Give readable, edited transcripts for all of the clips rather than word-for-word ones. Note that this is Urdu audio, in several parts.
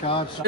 4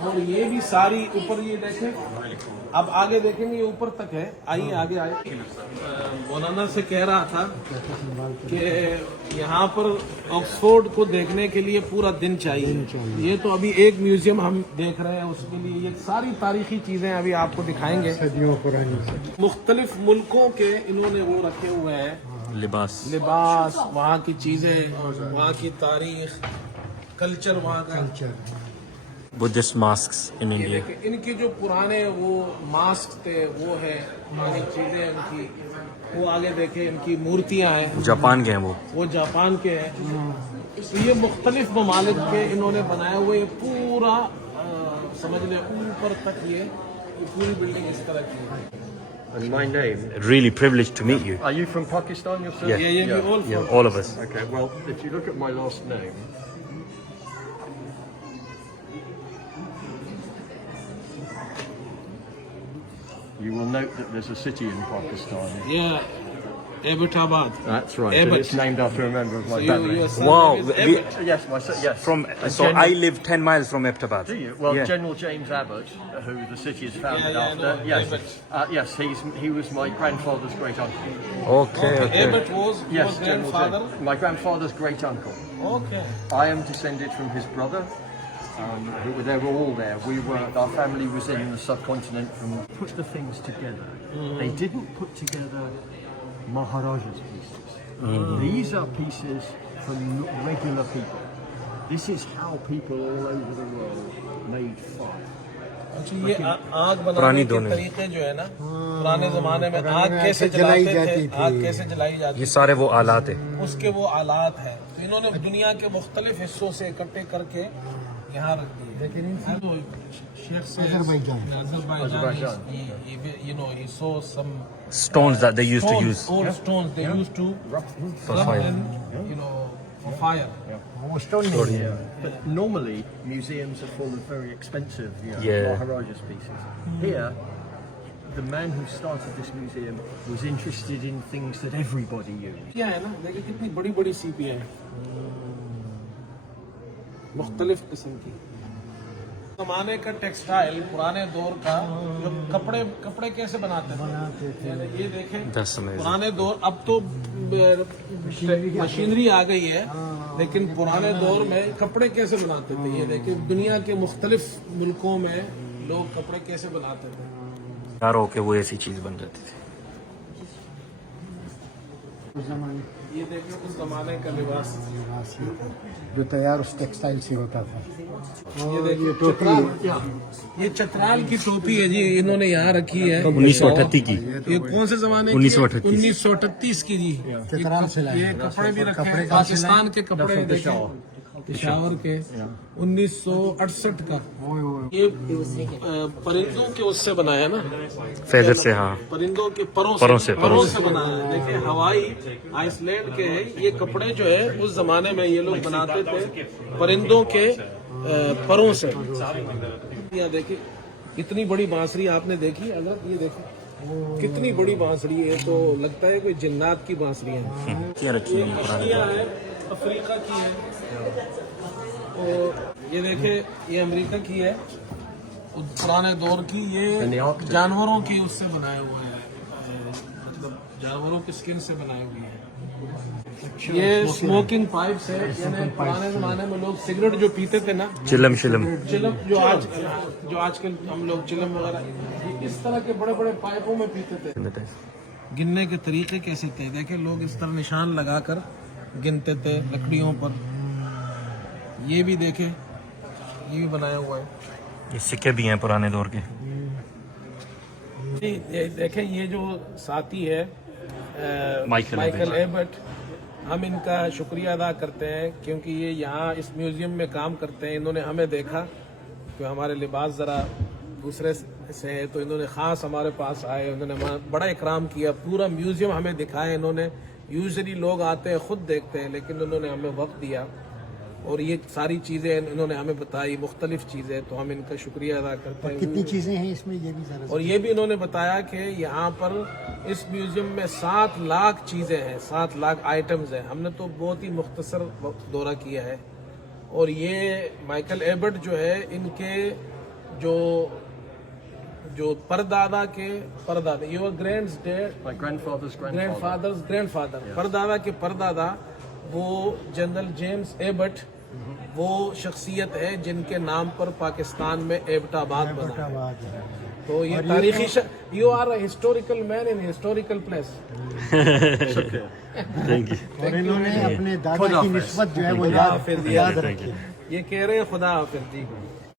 اور یہ بھی ساری اوپر یہ دیکھیں, اب آگے دیکھیں گے یہ اوپر تک ہے. آئیے آگے آئے. مولانا سے کہہ رہا تھا کہ یہاں پر آکسفورڈ کو دیکھنے کے لیے پورا دن چاہیے. یہ تو ابھی ایک میوزیم ہم دیکھ رہے ہیں, اس کے لیے یہ ساری تاریخی چیزیں ابھی آپ کو دکھائیں گے. صدیوں پرانی مختلف ملکوں کے انہوں نے وہ رکھے ہوئے ہیں, لباس. وہاں کی چیزیں, وہاں کی تاریخ, کلچر وہاں کا. بدھسٹ ماسکس ان یہ انڈیا. دیکھیں ان کی جو پرانے وہ ماسک تھے وہ ہے, پرانی چیزیں ان کی. وہ آگے دیکھیں ان کی مورتیاں ہیں, جاپان کے ہیں وہ جاپان کے ہیں. تو یہ مختلف ممالک کے انہوں نے بنائے ہوئے پورا سمجھ لیں اوپر تک یہ پوری بلڈنگ اس طرح کی ہے. And my name. Really privileged to meet you. Are you from Pakistan yourself? Yeah. یہ All of us. Okay, well, if you look at my last name, you will note that there's a city in Pakistan. یہ ایبٹ آباد. That's right. Abbott. And it's named after a member of my So family. your son Wow, is we- Abbott. Yes, yes. From so I live 10 miles from Abbottabad. Do you? Well, Yeah. General James Abbott, who the city is founded Yeah, I after. know, Yes, Abbott. yes, he was my grandfather's great uncle. Okay. Abbott was your Yes, General grandfather. James. My grandfather's great uncle. Okay. I am descended from his brother. They were all there. Our family was in the subcontinent. Put the things together. They didn't put together Maharaja's pieces. These are pieces from regular people. This is how people all over the world made fun. یہ آگ بنانے کے طریقے جو ہے نا, پرانے زمانے میں آگ کیسے جلاتے تھے, آگ کیسے جلائی جاتی یہ سارے وہ آلات ہیں. اس کے وہ آلات ہیں. تو انہوں نے دنیا کے مختلف حصوں سے اکٹھے کر کے یہاں رکھ دیے. شیخ سے Azerbaijan, you know, he saw some Stones that they used to use. old stones they used to For rub fire. in, you know, for fire. But normally museums are full of very expensive Yeah. Maharaja's pieces. Here, the man who started this museum was interested in things that everybody used. کیا ہے نا, دیکھیں کتنی بڑی بڑی سیپیاں ہیں, مختلف قسم کی. زمانے کا ٹیکسٹائل, پرانے دور کا جو کپڑے کیسے بناتے تھے, یہ دیکھیں. That's amazing. پرانے دور, اب تو مشینری آ گئی ہے, لیکن پرانے دور میں کپڑے کیسے بناتے تھے, یہ دیکھیں. دنیا کے مختلف ملکوں میں لوگ کپڑے کیسے بناتے تھے. تیار ہو کے وہ ایسی چیز بن جاتی تھی. یہ دیکھیں اس زمانے کا لباس, جو تیار اس ٹیکسٹائل سے ہوتا تھا. یہ دیکھیں چترال, یہ چترال کی ٹوپی ہے جی, انہوں نے یہاں رکھی ہے. 1938 کی. یہ کون سے زمانے کی؟ 1938 کی جی. چترال سے لائے. یہ کپڑے بھی رکھے ہیں, پاکستان کے کپڑے دیکھیں, پشاور کے 1968 کا. یہ پرندوں کے اس سے بنایا نا, فیدر سے. ہاں, پرندوں کے پروں سے بنایا ہے. دیکھیں ہوائی آئس لینڈ کے ہیں یہ کپڑے جو ہے, اس زمانے میں یہ لوگ بناتے تھے پرندوں کے پروں سے. یہ دیکھیں اتنی بڑی بانسری آپ نے دیکھی اگر, یہ دیکھیں کتنی بڑی بانسری ہے, تو لگتا ہے کوئی جنات کی بانسری ہے. کیا رکھی ہے پرانے. ہے افریقہ کی ہے, اور یہ دیکھیں یہ امریکہ کی ہے, پرانے دور کی. یہ جانوروں کی اس سے بنائے ہوئے ہیں, مطلب جانوروں کی سکن سے بنائے ہوئے ہیں. یہ اسموکنگ پائپس ہے, یعنی پرانے زمانے میں لوگ سگریٹ جو پیتے تھے نا, چلم جو آج کل ہم لوگ چلم وغیرہ, اس طرح کے بڑے بڑے پائپوں میں پیتے تھے. گننے کے طریقے کیسے تھے, دیکھیں لوگ اس طرح نشان لگا کر گنتے تھے لکڑیوں پر. یہ بھی دیکھیں, یہ بھی بنایا ہوا ہے. یہ سکے بھی ہیں پرانے دور کے. دیکھیں یہ جو ساتھی ہے مائیکل ایبٹ, ہم ان کا شکریہ ادا کرتے ہیں کیونکہ یہ یہاں اس میوزیم میں کام کرتے ہیں. انہوں نے ہمیں دیکھا کہ ہمارے لباس ذرا دوسرے سے ہے, تو انہوں نے خاص ہمارے پاس آئے, انہوں نے بڑا اکرام کیا. پورا میوزیم ہمیں دکھایا انہوں نے. یوزلی لوگ آتے ہیں خود دیکھتے ہیں, لیکن انہوں نے ہمیں وقت دیا اور یہ ساری چیزیں انہوں نے ہمیں بتائی, مختلف چیزیں, تو ہم ان کا شکریہ ادا کرتے ہیں. کتنی چیزیں ہیں اس میں, یہ بھی ذرا. اور یہ بھی انہوں نے بتایا کہ یہاں پر اس میوزیم میں 7 لاکھ چیزیں ہیں, 7 لاکھ آئٹمز ہیں. ہم نے تو بہت ہی مختصر وقت دورہ کیا ہے, اور یہ مائیکل ایبٹ جو ہے ان کے جو پردادا کے پردادا your granddad My grandfather's grandfather. Grandfather پردادا کے پردادا وہ جنرل جیمز ایبٹ وہ شخصیت ہے جن کے نام پر پاکستان میں ایبٹ آباد بنا ہے. تو یہ تاریخی you are a historical man in historical place. Thank you. اور انہوں نے اپنے دادا کی نسبت جو ہے وہ یاد رکھی. یہ کہہ رہے ہیں خدا حافظ.